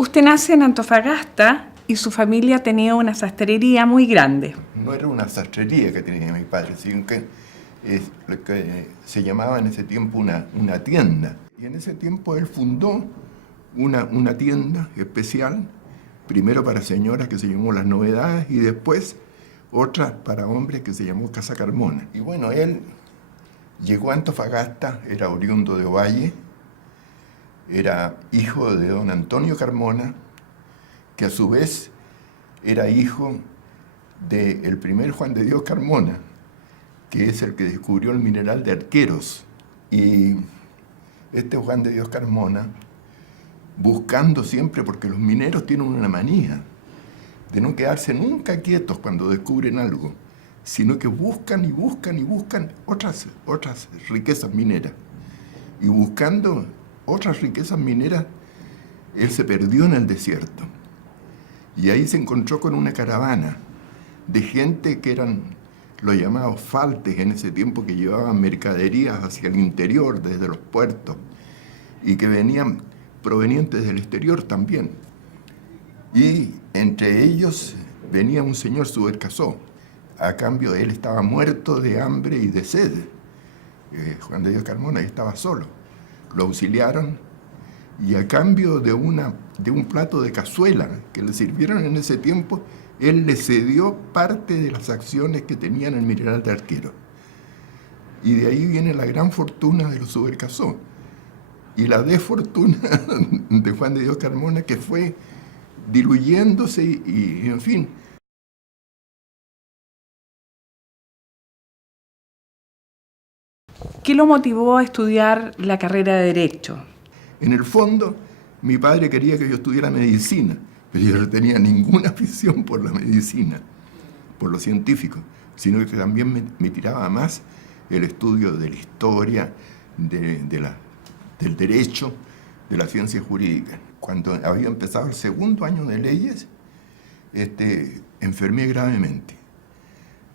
Usted nace en Antofagasta y su familia tenía una sastrería muy grande. No era una sastrería que tenía mi padre, sino que es lo que se llamaba en ese tiempo una tienda. Y en ese tiempo él fundó una tienda especial, primero para señoras que se llamó Las Novedades y después otra para hombres que se llamó Casa Carmona. Y bueno, él llegó a Antofagasta, era oriundo de Ovalle, era hijo de don Antonio Carmona, que a su vez era hijo del primer Juan de Dios Carmona, que es el que descubrió el mineral de Arqueros. Y este Juan de Dios Carmona, buscando siempre, porque los mineros tienen una manía de no quedarse nunca quietos cuando descubren algo, sino que buscan y buscan y buscan otras riquezas mineras. Y buscando otras riquezas mineras, él se perdió en el desierto. Y ahí se encontró con una caravana de gente que eran los llamados faltes en ese tiempo, que llevaban mercaderías hacia el interior desde los puertos y que venían provenientes del exterior también. Y entre ellos venía un señor Subercasó. A cambio, él estaba muerto de hambre y de sed. Juan de Dios Carmona estaba solo. Lo auxiliaron y a cambio de un plato de cazuela que le sirvieron en ese tiempo, él le cedió parte de las acciones que tenía en el mineral de Arquero. Y de ahí viene la gran fortuna de los Subercasó. Y la desfortuna de Juan de Dios Carmona, que fue diluyéndose y en fin. ¿Qué lo motivó a estudiar la carrera de Derecho? En el fondo, mi padre quería que yo estudiara medicina, pero yo no tenía ninguna afición por la medicina, por lo científico, sino que también me tiraba más el estudio de la historia, del derecho, de la ciencia jurídica. Cuando había empezado el segundo año de leyes, enfermé gravemente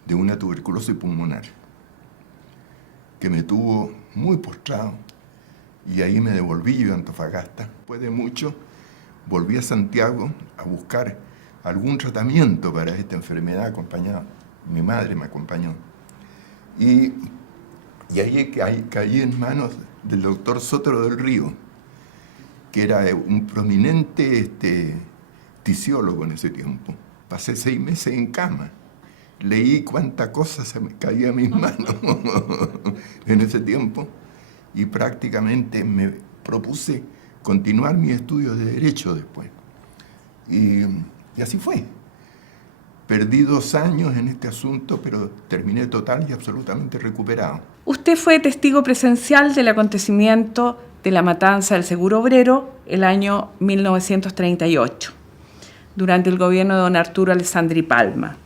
de una tuberculosis pulmonar que me tuvo muy postrado, y ahí me devolví yo a Antofagasta. Después de mucho, volví a Santiago a buscar algún tratamiento para esta enfermedad, acompañado. Mi madre me acompañó. Y ahí caí en manos del doctor Sotero del Río, que era un prominente tisiólogo en ese tiempo. Pasé 6 meses en cama. Leí cuánta cosa se me caía a mis manos en ese tiempo y prácticamente me propuse continuar mi estudio de Derecho después. Y así fue. Perdí 2 años en este asunto, pero terminé total y absolutamente recuperado. Usted fue testigo presencial del acontecimiento de la matanza del Seguro Obrero el año 1938, durante el gobierno de don Arturo Alessandri Palma.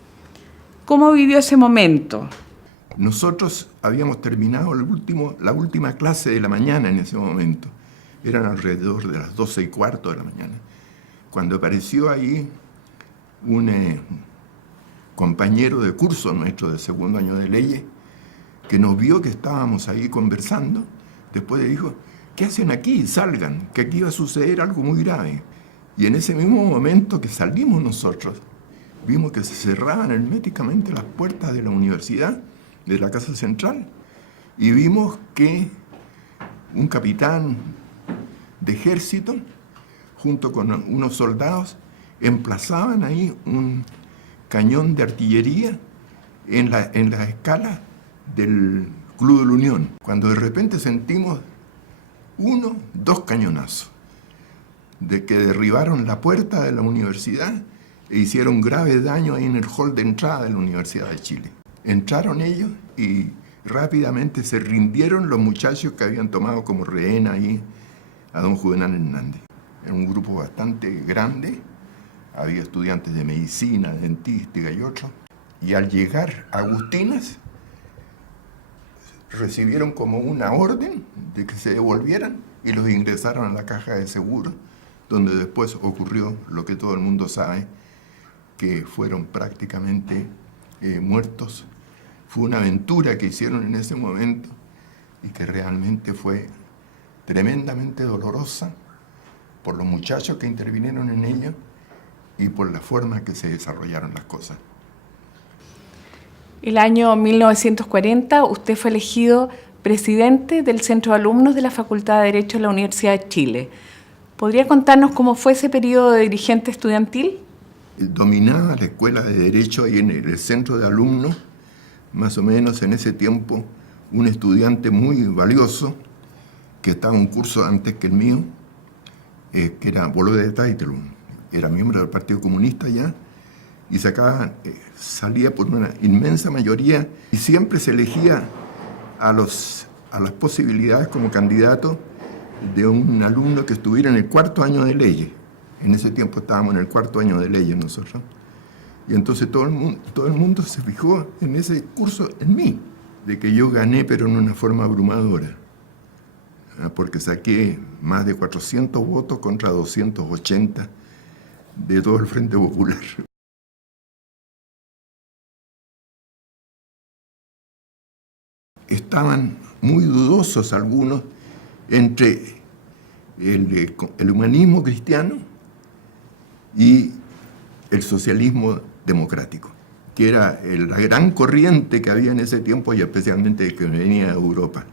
¿Cómo vivió ese momento? Nosotros habíamos terminado la última clase de la mañana en ese momento. Eran alrededor de las 12:15 de la mañana. Cuando apareció ahí un compañero de curso nuestro de segundo año de leyes, que nos vio que estábamos ahí conversando, después le dijo: ¿qué hacen aquí? Salgan, que aquí va a suceder algo muy grave. Y en ese mismo momento que salimos nosotros, vimos que se cerraban herméticamente las puertas de la universidad, de la Casa Central, y vimos que un capitán de ejército, junto con unos soldados, emplazaban ahí un cañón de artillería en la escala del Club de la Unión, cuando de repente sentimos 2 cañonazos de que derribaron la puerta de la universidad e hicieron grave daño ahí en el hall de entrada de la Universidad de Chile. Entraron ellos y rápidamente se rindieron los muchachos que habían tomado como rehén ahí a don Juvenal Hernández. Era un grupo bastante grande, había estudiantes de medicina, dentística y otros. Y al llegar a Agustinas, recibieron como una orden de que se devolvieran y los ingresaron a la caja de seguro, donde después ocurrió lo que todo el mundo sabe, que fueron prácticamente muertos. Fue una aventura que hicieron en ese momento y que realmente fue tremendamente dolorosa, por los muchachos que intervinieron en ello y por la forma que se desarrollaron las cosas. El año 1940 usted fue elegido presidente del Centro de Alumnos de la Facultad de Derecho de la Universidad de Chile. ¿Podría contarnos cómo fue ese periodo de dirigente estudiantil? Dominaba la escuela de Derecho ahí en el Centro de Alumnos, más o menos en ese tiempo, un estudiante muy valioso, que estaba en un curso antes que el mío, que era Bolo de Taitelum, era miembro del Partido Comunista ya, y salía por una inmensa mayoría, y siempre se elegía a las posibilidades como candidato de un alumno que estuviera en el cuarto año de leyes. En ese tiempo estábamos en el cuarto año de leyes nosotros. Y entonces todo el mundo se fijó en ese curso, en mí, de que yo gané, pero en una forma abrumadora. Porque saqué más de 400 votos contra 280 de todo el Frente Popular. Estaban muy dudosos algunos entre el humanismo cristiano y el socialismo democrático, que era la gran corriente que había en ese tiempo y especialmente que venía de Europa.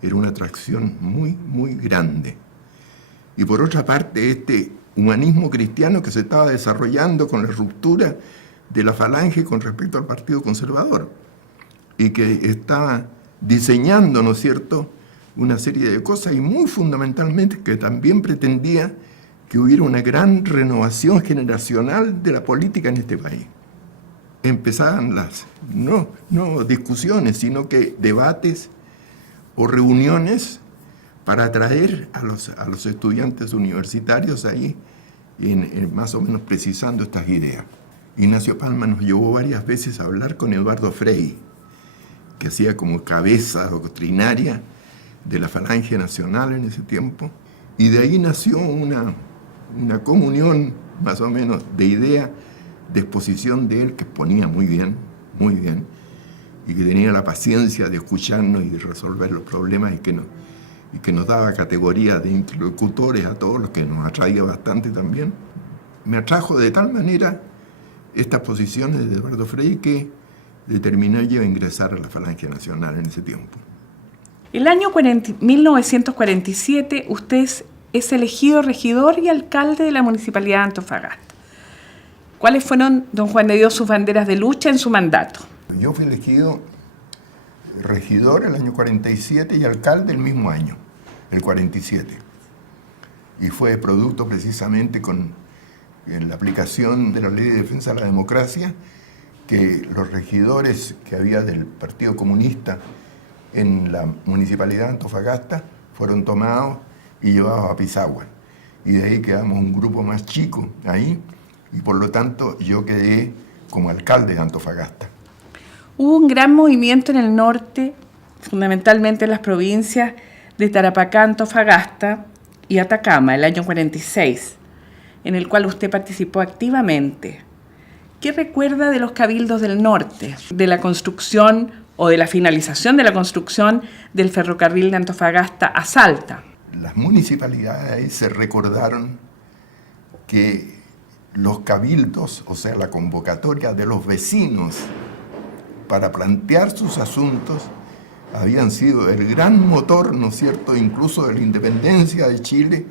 Era una atracción muy, muy grande. Y por otra parte, este humanismo cristiano que se estaba desarrollando con la ruptura de la falange con respecto al Partido Conservador y que estaba diseñando, ¿no es cierto?, una serie de cosas y muy fundamentalmente que también pretendía que hubiera una gran renovación generacional de la política en este país. Empezaban no discusiones, sino que debates o reuniones para atraer a los estudiantes universitarios ahí, más o menos precisando estas ideas. Ignacio Palma nos llevó varias veces a hablar con Eduardo Frei, que hacía como cabeza doctrinaria de la Falange Nacional en ese tiempo, y de ahí nació una comunión más o menos de idea, de exposición de él, que ponía muy bien, y que tenía la paciencia de escucharnos y de resolver los problemas y que nos daba categoría de interlocutores a todos, los que nos atraía bastante también. Me atrajo de tal manera estas posiciones de Eduardo Frei que determiné yo a ingresar a la Falange Nacional en ese tiempo. El año 1947 usted es elegido regidor y alcalde de la Municipalidad de Antofagasta. ¿Cuáles fueron, don Juan de Dios, sus banderas de lucha en su mandato? Yo fui elegido regidor el año 47 y alcalde el mismo año, el 47. Y fue producto precisamente en la aplicación de la Ley de Defensa de la Democracia que los regidores que había del Partido Comunista en la Municipalidad de Antofagasta fueron tomados y llevados a Pisagua. Y de ahí quedamos un grupo más chico ahí, y por lo tanto yo quedé como alcalde de Antofagasta. Hubo un gran movimiento en el norte, fundamentalmente en las provincias de Tarapacá, Antofagasta y Atacama, el año 46, en el cual usted participó activamente. ¿Qué recuerda de los cabildos del norte, de la construcción o de la finalización de la construcción del ferrocarril de Antofagasta a Salta? Las municipalidades ahí se recordaron que los cabildos, o sea, la convocatoria de los vecinos para plantear sus asuntos, habían sido el gran motor, ¿no es cierto?, incluso de la independencia de Chile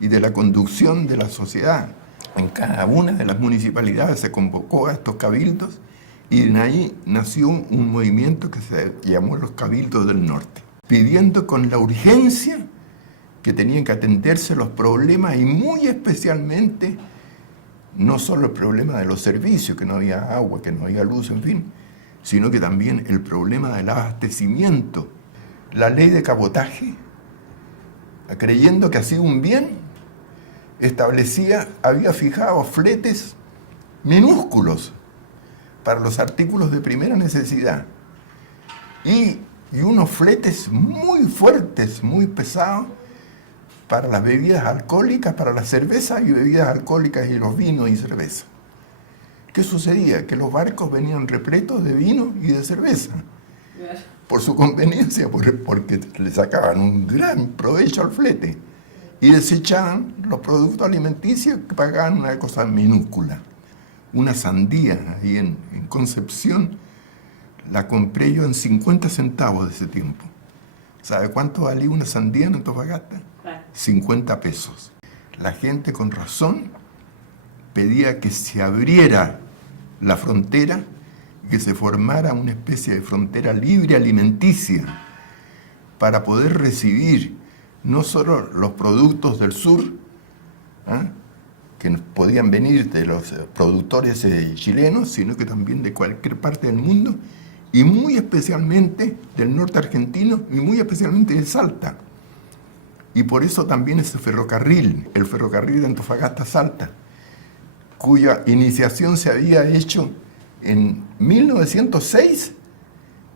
y de la conducción de la sociedad. En cada una de las municipalidades se convocó a estos cabildos y de ahí nació un movimiento que se llamó los Cabildos del Norte, pidiendo con la urgencia que tenían que atenderse los problemas y muy especialmente no solo el problema de los servicios, que no había agua, que no había luz, en fin, sino que también el problema del abastecimiento. La ley de cabotaje, creyendo que hacía un bien, había fijado fletes minúsculos para los artículos de primera necesidad y unos fletes muy fuertes, muy pesados para las bebidas alcohólicas, para la cerveza y bebidas alcohólicas y los vinos y cerveza. ¿Qué sucedía? Que los barcos venían repletos de vino y de cerveza, por su conveniencia, porque le sacaban un gran provecho al flete. y desechaban los productos alimenticios que pagaban una cosa minúscula. Una sandía ahí en Concepción la compré yo en 50 centavos de ese tiempo. ¿Sabe cuánto valía una sandía en Antofagasta? 50 pesos. La gente con razón pedía que se abriera la frontera y que se formara una especie de frontera libre alimenticia para poder recibir no solo los productos del sur, que podían venir de los productores chilenos, sino que también de cualquier parte del mundo, y muy especialmente del norte argentino y muy especialmente de Salta. Y por eso también ese ferrocarril, el ferrocarril de Antofagasta-Salta, cuya iniciación se había hecho en 1906,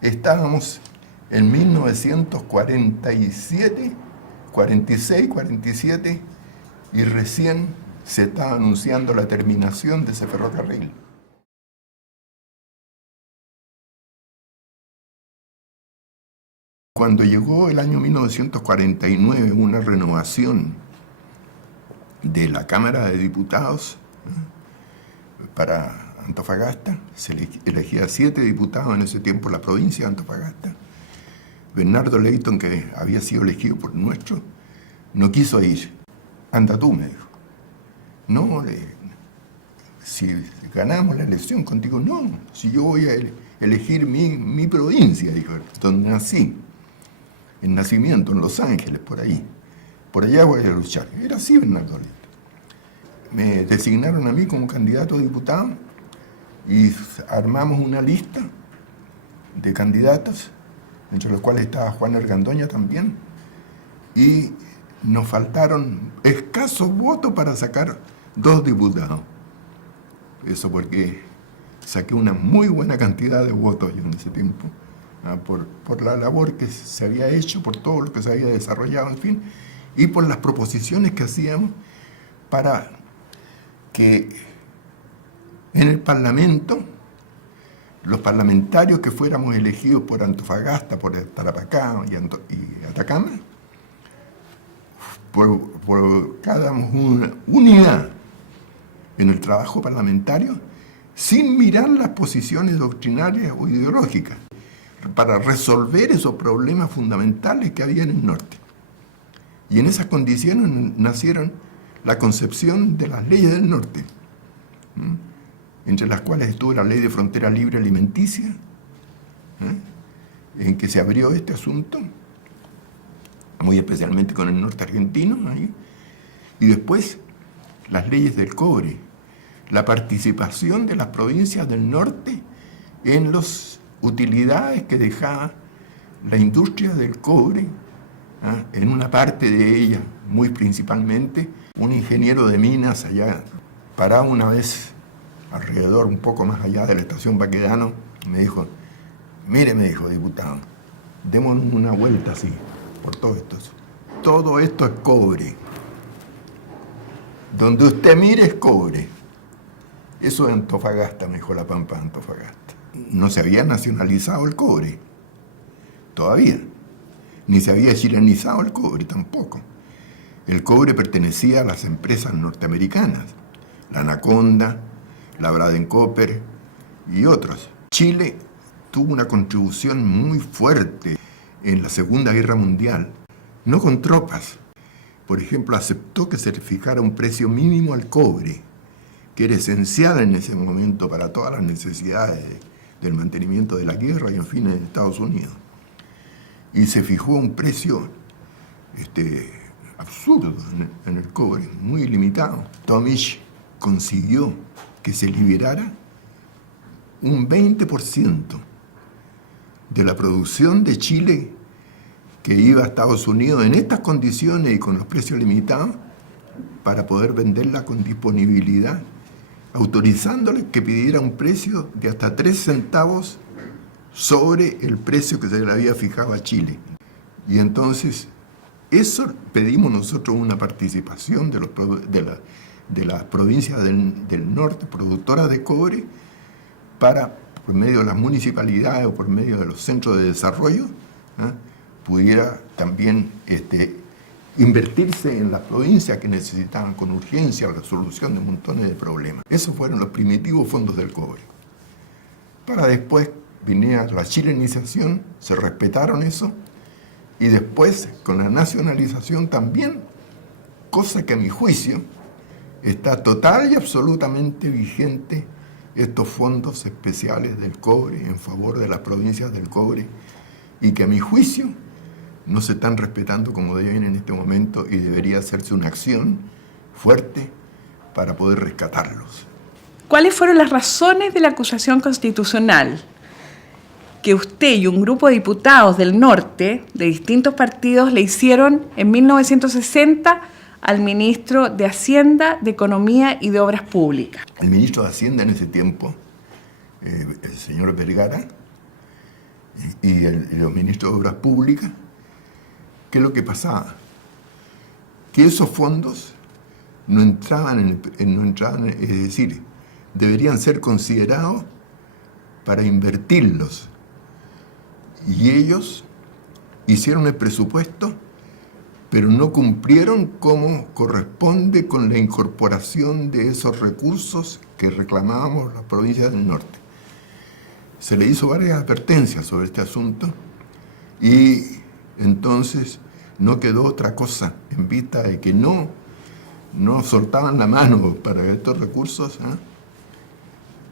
estábamos en 1947, 46, 47, y recién se estaba anunciando la terminación de ese ferrocarril. Cuando llegó el año 1949 una renovación de la Cámara de Diputados para Antofagasta, se elegía 7 diputados en ese tiempo en la provincia de Antofagasta. Bernardo Leighton, que había sido elegido por nuestro, no quiso ir. Anda tú, me dijo. No, si ganamos la elección contigo, no. Si yo voy a elegir mi provincia, dijo, donde nací. En nacimiento, en Los Ángeles, por ahí. Por allá voy a luchar. Era así, Bernardo Leighton. Me designaron a mí como candidato a diputado y armamos una lista de candidatos, entre los cuales estaba Juan Argandoña también, y nos faltaron escasos votos para sacar 2 diputados. Eso porque saqué una muy buena cantidad de votos yo en ese tiempo, por la labor que se había hecho, por todo lo que se había desarrollado, en fin, y por las proposiciones que hacíamos para que en el Parlamento los parlamentarios que fuéramos elegidos por Antofagasta, por Tarapacá y Atacama, cada una unidad en el trabajo parlamentario sin mirar las posiciones doctrinarias o ideológicas, para resolver esos problemas fundamentales que había en el norte. Y en esas condiciones nacieron la concepción de las leyes del norte, entre las cuales estuvo la ley de frontera libre alimenticia, en que se abrió este asunto, muy especialmente con el norte argentino, y después las leyes del cobre, la participación de las provincias del norte en las utilidades que dejaba la industria del cobre, en una parte de ella, muy principalmente, un ingeniero de minas allá, parado una vez alrededor, un poco más allá de la estación Baquedano, me dijo, mire, me dijo, diputado, démonos una vuelta así, por todo esto. Todo esto es cobre. Donde usted mire es cobre. Eso es Antofagasta, me dijo la Pampa de Antofagasta. No se había nacionalizado el cobre, todavía. Ni se había chilenizado el cobre tampoco. El cobre pertenecía a las empresas norteamericanas, la Anaconda, la Braden Copper y otros. Chile tuvo una contribución muy fuerte en la Segunda Guerra Mundial, no con tropas. Por ejemplo, aceptó que se fijara un precio mínimo al cobre, que era esencial en ese momento para todas las necesidades del mantenimiento de la guerra y, en fin, en Estados Unidos. Y se fijó un precio absurdo en el cobre, muy limitado. Tomisch consiguió que se liberara un 20% de la producción de Chile que iba a Estados Unidos en estas condiciones y con los precios limitados, para poder venderla con disponibilidad, autorizándole que pidiera un precio de hasta 3 centavos sobre el precio que se le había fijado a Chile. Y entonces, eso pedimos nosotros, una participación de las provincias del norte, productoras de cobre, para, por medio de las municipalidades o por medio de los centros de desarrollo, pudiera también invertirse en las provincias que necesitaban con urgencia la solución de montones de problemas. Esos fueron los primitivos fondos del cobre. Para después viniera la chilenización, se respetaron eso, y después con la nacionalización también, cosa que a mi juicio está total y absolutamente vigente, estos fondos especiales del cobre en favor de las provincias del cobre, y que a mi juicio no se están respetando como deben en este momento, y debería hacerse una acción fuerte para poder rescatarlos. ¿Cuáles fueron las razones de la acusación constitucional que usted y un grupo de diputados del norte, de distintos partidos, le hicieron en 1960 al ministro de Hacienda, de Economía y de Obras Públicas? El ministro de Hacienda en ese tiempo, el señor Vergara, y el ministro de Obras Públicas, ¿qué es lo que pasaba? Que esos fondos no entraban, es decir, deberían ser considerados para invertirlos. Y ellos hicieron el presupuesto, pero no cumplieron como corresponde con la incorporación de esos recursos que reclamábamos las provincias del norte. Se le hizo varias advertencias sobre este asunto y entonces no quedó otra cosa en vista de que no soltaban la mano para estos recursos,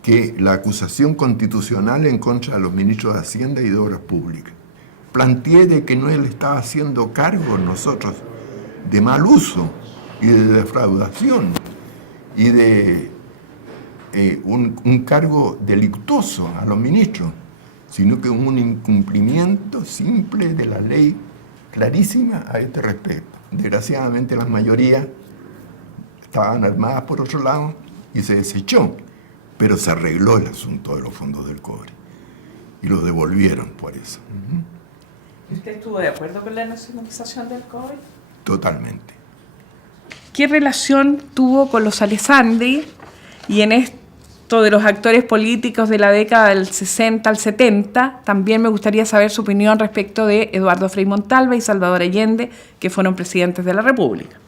que la acusación constitucional en contra de los ministros de Hacienda y de Obras Públicas. Planteé de que no él estaba haciendo cargo nosotros de mal uso y de defraudación y de un cargo delictuoso a los ministros, sino que un incumplimiento simple de la ley clarísima a este respecto. Desgraciadamente las mayorías estaban armadas por otro lado y se desechó, pero se arregló el asunto de los fondos del cobre y los devolvieron por eso. ¿Usted estuvo de acuerdo con la nacionalización del cobre? Totalmente. ¿Qué relación tuvo con los Alessandri y en esto de los actores políticos de la década del 60 al 70? También me gustaría saber su opinión respecto de Eduardo Frei Montalva y Salvador Allende, que fueron presidentes de la República.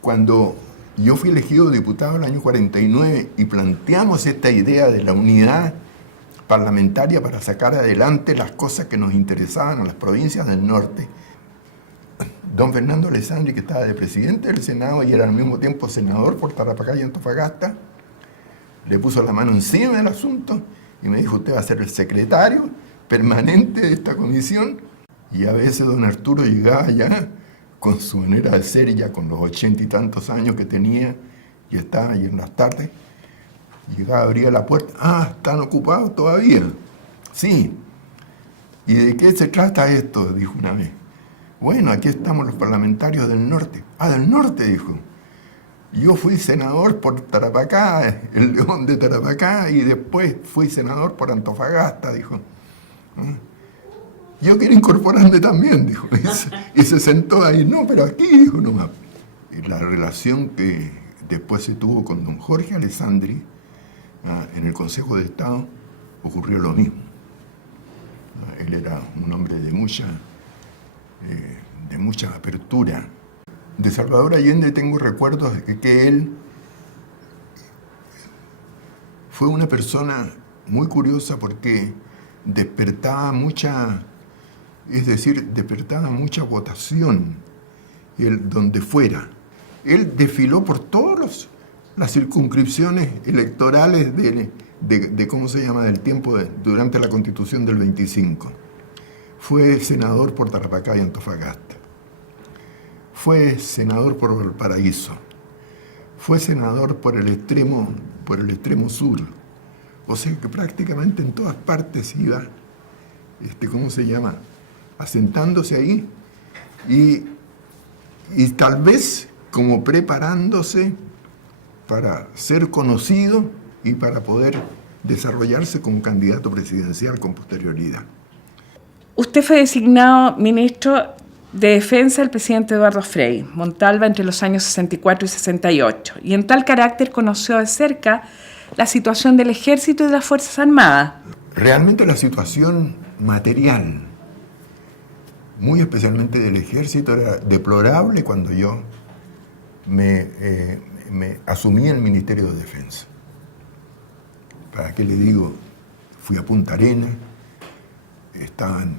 Cuando yo fui elegido diputado en el año 49 y planteamos esta idea de la unidad parlamentaria para sacar adelante las cosas que nos interesaban a las provincias del norte, don Fernando Alessandri, que estaba de presidente del Senado y era al mismo tiempo senador por Tarapacá y Antofagasta, le puso la mano encima del asunto y me dijo: usted va a ser el secretario permanente de esta comisión. Y a veces don Arturo llegaba ya con su manera de ser, ya con los 80 y tantos años que tenía, y estaba ahí en las tardes, llegaba, abría la puerta: ¿están ocupados todavía? Sí. ¿Y de qué se trata esto?, dijo una vez. Bueno, aquí estamos los parlamentarios del norte. Del norte, dijo. Yo fui senador por Tarapacá, el León de Tarapacá, y después fui senador por Antofagasta, dijo. Yo quiero incorporarme también, dijo. Y se sentó ahí. No, pero aquí, dijo nomás. Y la relación que después se tuvo con don Jorge Alessandri en el Consejo de Estado, ocurrió lo mismo. Él era un hombre de mucha apertura. De Salvador Allende tengo recuerdos de que él fue una persona muy curiosa porque despertaba mucha votación donde fuera. Él desfiló por todas las circunscripciones electorales del tiempo durante la Constitución del 25. Fue senador por Tarapacá y Antofagasta. Fue senador por Valparaíso. Fue senador por el extremo sur. O sea que prácticamente en todas partes iba, asentándose ahí y tal vez como preparándose para ser conocido y para poder desarrollarse como candidato presidencial con posterioridad. Usted fue designado ministro de Defensa del presidente Eduardo Frei Montalva entre los años 64 y 68, y en tal carácter conoció de cerca la situación del Ejército y de las Fuerzas Armadas. Realmente la situación material muy especialmente del ejército, era deplorable cuando yo me asumí el Ministerio de Defensa. ¿Para qué le digo? Fui a Punta Arenas, estaban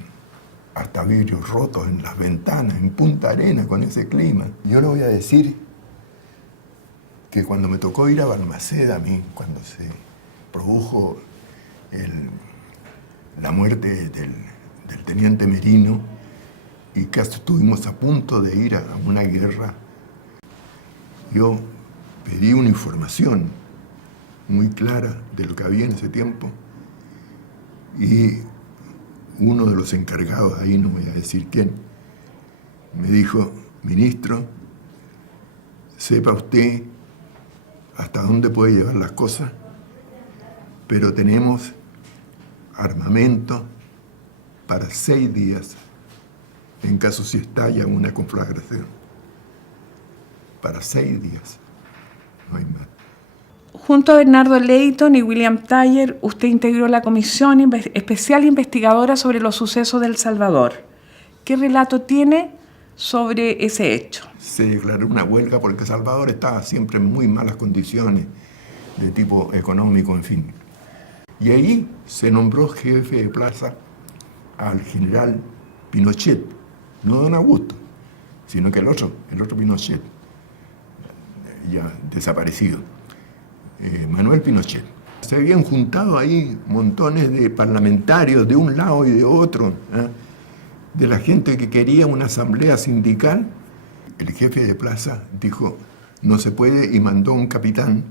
hasta vidrios rotos en las ventanas, en Punta Arenas, con ese clima. Yo le voy a decir que cuando me tocó ir a Balmaceda, a mí, cuando se produjo la muerte del teniente Merino, y casi estuvimos a punto de ir a una guerra, yo pedí una información muy clara de lo que había en ese tiempo, y uno de los encargados, ahí no voy a decir quién, me dijo: ministro, sepa usted hasta dónde puede llevar las cosas, pero tenemos armamento para 6 días en caso si estalla una conflagración. Para 6 días, no hay más. Junto a Bernardo Leighton y William Thayer, usted integró la Comisión Especial Investigadora sobre los Sucesos de El Salvador. ¿Qué relato tiene sobre ese hecho? Se declaró una huelga porque El Salvador estaba siempre en muy malas condiciones de tipo económico, en fin. Y ahí se nombró jefe de plaza al general Pinochet, no don Augusto, sino que el otro Pinochet, ya desaparecido, Manuel Pinochet. Se habían juntado ahí montones de parlamentarios de un lado y de otro, de la gente que quería una asamblea sindical. El jefe de plaza dijo: no se puede, y mandó un capitán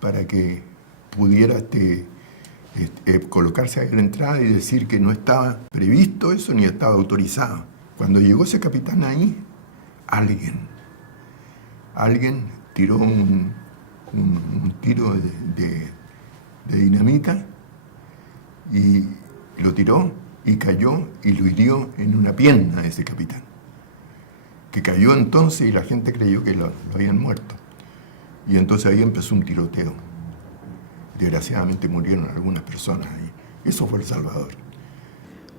para que pudiera colocarse a la entrada y decir que no estaba previsto eso ni estaba autorizado. Cuando llegó ese capitán ahí, alguien tiró un tiro de dinamita y lo tiró y cayó y lo hirió en una pierna a ese capitán, que cayó entonces y la gente creyó que lo habían muerto. Y entonces ahí empezó un tiroteo. Desgraciadamente murieron algunas personas ahí. Eso fue El Salvador.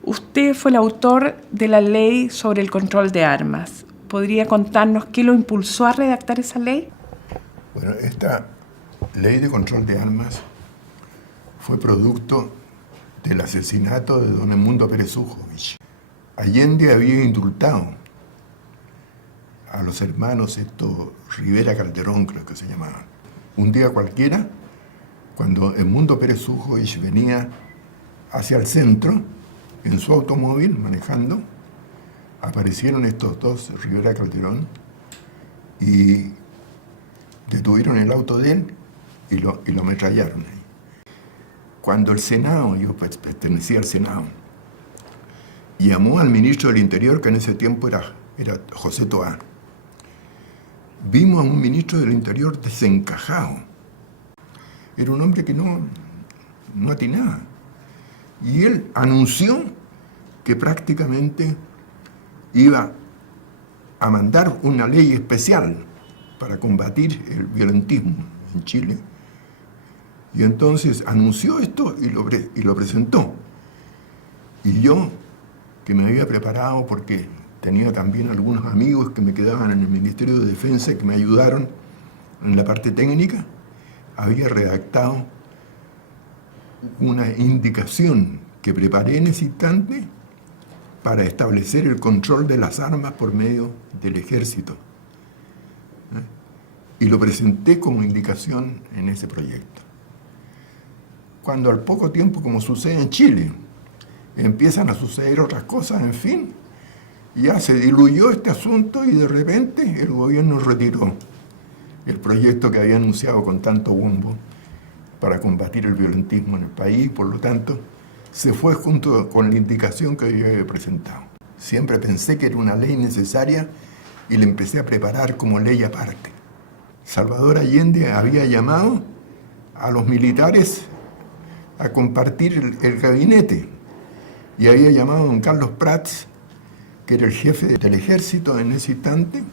Usted fue el autor de la ley sobre el control de armas. ¿Podría contarnos qué lo impulsó a redactar esa ley? Bueno, esta ley de control de armas fue producto del asesinato de don Edmundo Pérez Ujovich. Allende había indultado a los hermanos Rivera Calderón, creo que se llamaban. Un día cualquiera, cuando Edmundo Pérez Ujovich venía hacia el centro, en su automóvil, manejando, aparecieron estos dos Rivera Calderón y detuvieron el auto de él y lo ametrallaron ahí. Cuando el Senado, yo pertenecía al Senado, llamó al ministro del Interior, que en ese tiempo era José Toá, vimos a un ministro del Interior desencajado. Era un hombre que no atinaba. Y él anunció que prácticamente iba a mandar una ley especial para combatir el violentismo en Chile. Y entonces anunció esto y lo presentó. Y yo, que me había preparado porque tenía también algunos amigos que me quedaban en el Ministerio de Defensa que me ayudaron en la parte técnica, había redactado una indicación que preparé en ese instante para establecer el control de las armas por medio del ejército. Y lo presenté como indicación en ese proyecto. Cuando al poco tiempo, como sucede en Chile, empiezan a suceder otras cosas, en fin, ya se diluyó este asunto y de repente el gobierno retiró el proyecto que había anunciado con tanto bombo para combatir el violentismo en el país. Por lo tanto, se fue junto con la indicación que yo había presentado. Siempre pensé que era una ley necesaria y la empecé a preparar como ley aparte. Salvador Allende había llamado a los militares a compartir el gabinete y había llamado a don Carlos Prats, que era el jefe del ejército en ese instante,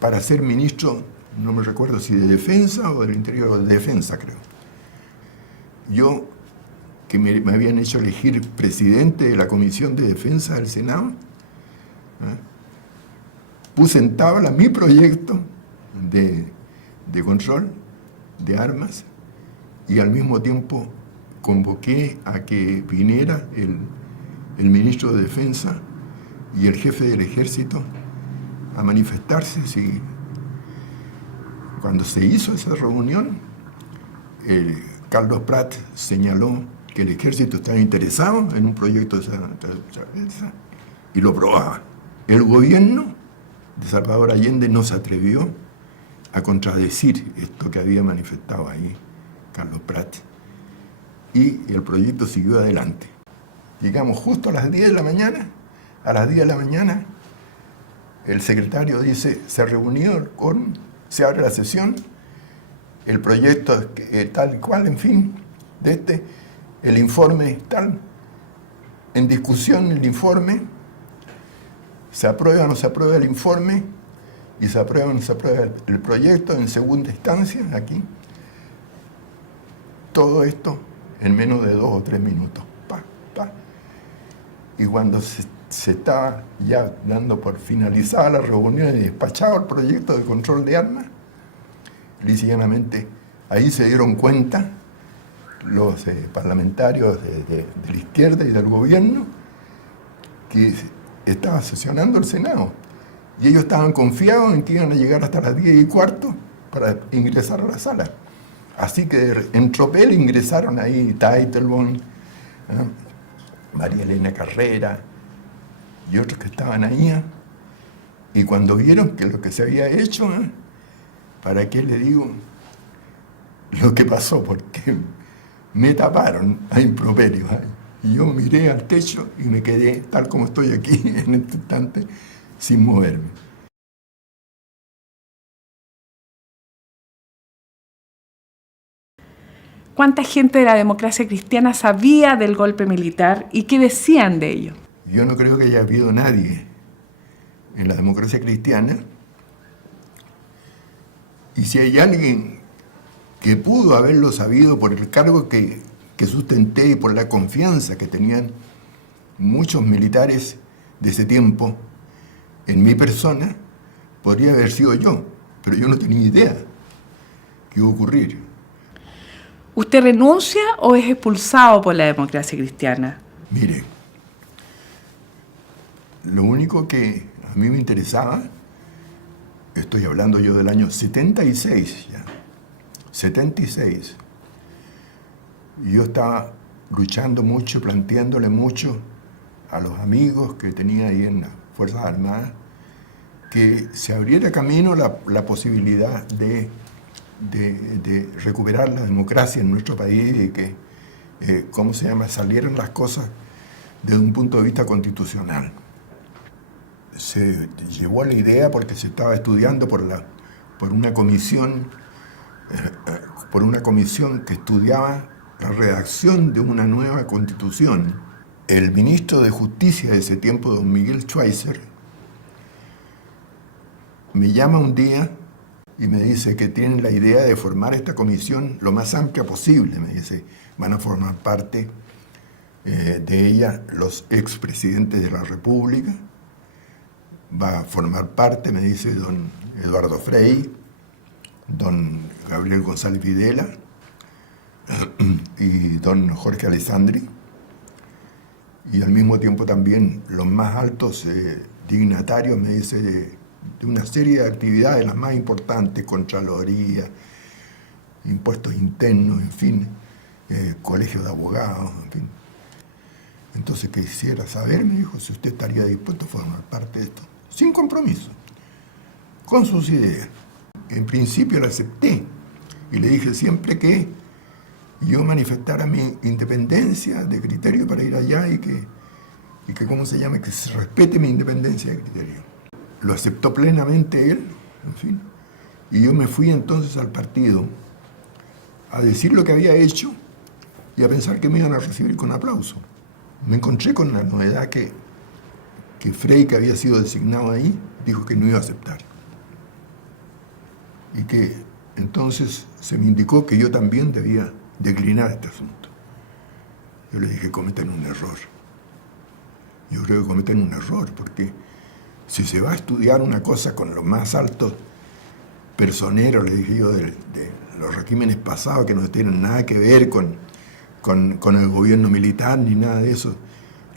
para ser ministro, no me recuerdo si de Defensa o del Interior, de Defensa creo. Yo, que me habían hecho elegir presidente de la Comisión de Defensa del Senado, Puse en tabla mi proyecto de control de armas y al mismo tiempo convoqué a que viniera el ministro de Defensa y el jefe del ejército a manifestarse. Cuando se hizo esa reunión, Carlos Prat señaló que el ejército estaba interesado en un proyecto de esa y lo probaba. El gobierno de Salvador Allende no se atrevió a contradecir esto que había manifestado ahí Carlos Prat. Y el proyecto siguió adelante. Llegamos justo a las 10 de la mañana. A las 10 de la mañana, el secretario dice, se reunió se abre la sesión, el proyecto tal y cual, en fin, el informe tal, en discusión el informe, se aprueba o no se aprueba el informe, y se aprueba o no se aprueba el proyecto en segunda instancia, aquí. Todo esto en menos de 2 o 3 minutos. Y cuando se estaba ya dando por finalizada la reunión y despachado el proyecto de control de armas, lisa y llanamente ahí se dieron cuenta los parlamentarios de la izquierda y del gobierno que estaba sesionando el Senado. Y ellos estaban confiados en que iban a llegar hasta las 10:15 para ingresar a la sala. Así que en tropel ingresaron ahí Teitelbaum, María Elena Carrera y otros que estaban ahí. Y cuando vieron que lo que se había hecho, ¿para qué le digo lo que pasó? Porque me taparon a improperios. Y yo miré al techo y me quedé tal como estoy aquí en este instante, sin moverme. ¿Cuánta gente de la democracia cristiana sabía del golpe militar y qué decían de ello? Yo no creo que haya habido nadie en la democracia cristiana, y si hay alguien que pudo haberlo sabido por el cargo que sustenté y por la confianza que tenían muchos militares de ese tiempo en mi persona, podría haber sido yo, pero yo no tenía idea que iba a ocurrir. ¿Usted renuncia o es expulsado por la democracia cristiana? Mire, lo único que a mí me interesaba, estoy hablando yo del año 76 ya, 76. Y yo estaba luchando mucho, planteándole mucho a los amigos que tenía ahí en las Fuerzas Armadas, que se abriera camino la posibilidad de recuperar la democracia en nuestro país y que, salieran las cosas desde un punto de vista constitucional. Se llevó la idea porque se estaba estudiando por una comisión que estudiaba la redacción de una nueva constitución. El ministro de Justicia de ese tiempo, don Miguel Schweitzer, me llama un día y me dice que tienen la idea de formar esta comisión lo más amplia posible. Me dice, van a formar parte de ella los expresidentes de la República, va a formar parte, me dice, don Eduardo Frei, don Gabriel González Videla y don Jorge Alessandri, y al mismo tiempo también los más altos dignatarios, me dice, de una serie de actividades, las más importantes, Contraloría, impuestos internos, en fin, colegio de abogados, en fin. Entonces quisiera saber, me dijo, si usted estaría dispuesto a formar parte de esto, sin compromiso, con sus ideas. En principio la acepté y le dije siempre que yo manifestara mi independencia de criterio para ir allá y que que se respete mi independencia de criterio. Lo aceptó plenamente él, en fin, y yo me fui entonces al partido a decir lo que había hecho y a pensar que me iban a recibir con aplauso. Me encontré con la novedad que Frei, que había sido designado ahí, dijo que no iba a aceptar. Y que entonces se me indicó que yo también debía declinar este asunto. Yo le dije, cometen un error. Yo creo que cometen un error porque Si se va a estudiar una cosa con los más altos personeros, les dije yo, de los regímenes pasados que no tienen nada que ver con el gobierno militar ni nada de eso,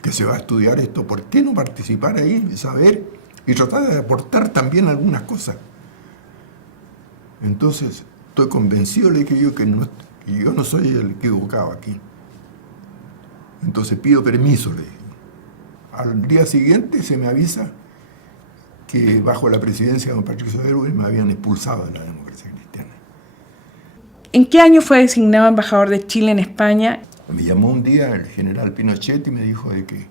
que se va a estudiar esto, ¿por qué no participar ahí, saber y tratar de aportar también algunas cosas? Entonces, estoy convencido, le dije yo, que yo no soy el equivocado aquí. Entonces pido permiso, le dije. Al día siguiente se me avisa que bajo la presidencia de don Patricio Aylwin me habían expulsado de la Democracia Cristiana. ¿En qué año fue designado embajador de Chile en España? Me llamó un día el general Pinochet y me dijo de que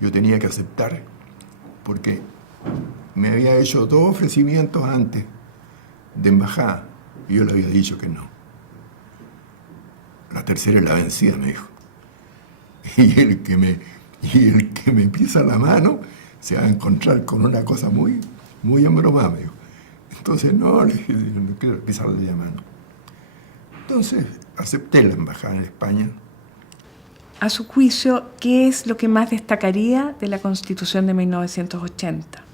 yo tenía que aceptar porque me había hecho 2 ofrecimientos antes de embajada y yo le había dicho que no. La tercera es la vencida, me dijo. Y el que me pisa la mano se va a encontrar con una cosa muy, muy embromada, me dijo. Entonces, no, le dije, no quiero pisarle la mano. Entonces, acepté la embajada en España. A su juicio, ¿qué es lo que más destacaría de la Constitución de 1980?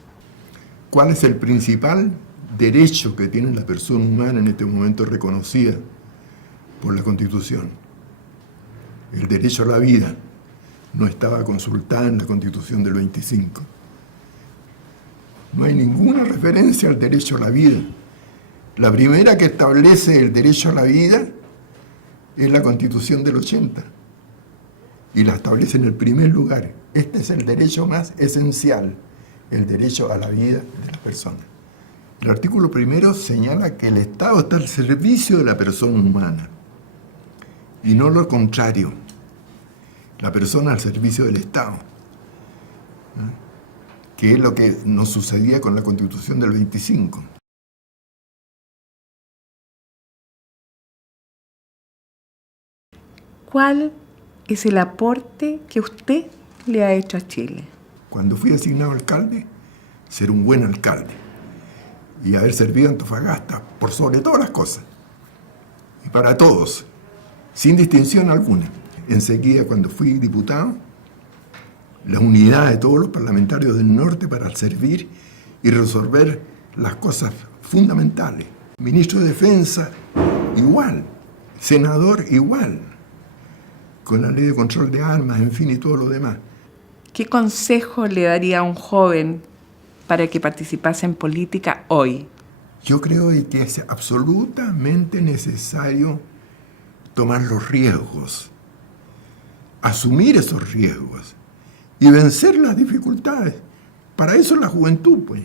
¿Cuál es el principal derecho que tiene la persona humana en este momento reconocida por la Constitución? El derecho a la vida no estaba consultada en la Constitución del 25. No hay ninguna referencia al derecho a la vida. La primera que establece el derecho a la vida es la Constitución del 80. Y la establece en el primer lugar. Este es el derecho más esencial, el derecho a la vida de la persona. El artículo 1 señala que el Estado está al servicio de la persona humana y no lo contrario, la persona al servicio del Estado, que es lo que nos sucedía con la Constitución del 25. ¿Cuál es el aporte que usted le ha hecho a Chile? Cuando fui asignado alcalde, ser un buen alcalde y haber servido a Antofagasta por sobre todas las cosas y para todos, sin distinción alguna. Enseguida, cuando fui diputado, la unidad de todos los parlamentarios del norte para servir y resolver las cosas fundamentales. Ministro de Defensa, igual. Senador, igual. Con la ley de control de armas, en fin, y todo lo demás. ¿Qué consejo le daría a un joven para que participase en política hoy? Yo creo que es absolutamente necesario tomar los riesgos, asumir esos riesgos y vencer las dificultades. Para eso es la juventud, pues.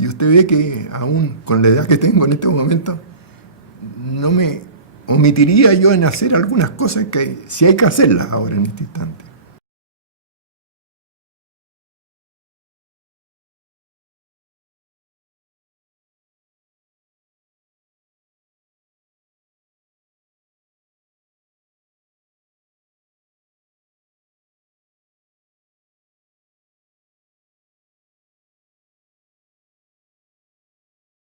Y usted ve que aún con la edad que tengo en este momento, no me omitiría yo en hacer algunas cosas que sí hay que hacerlas ahora en este instante.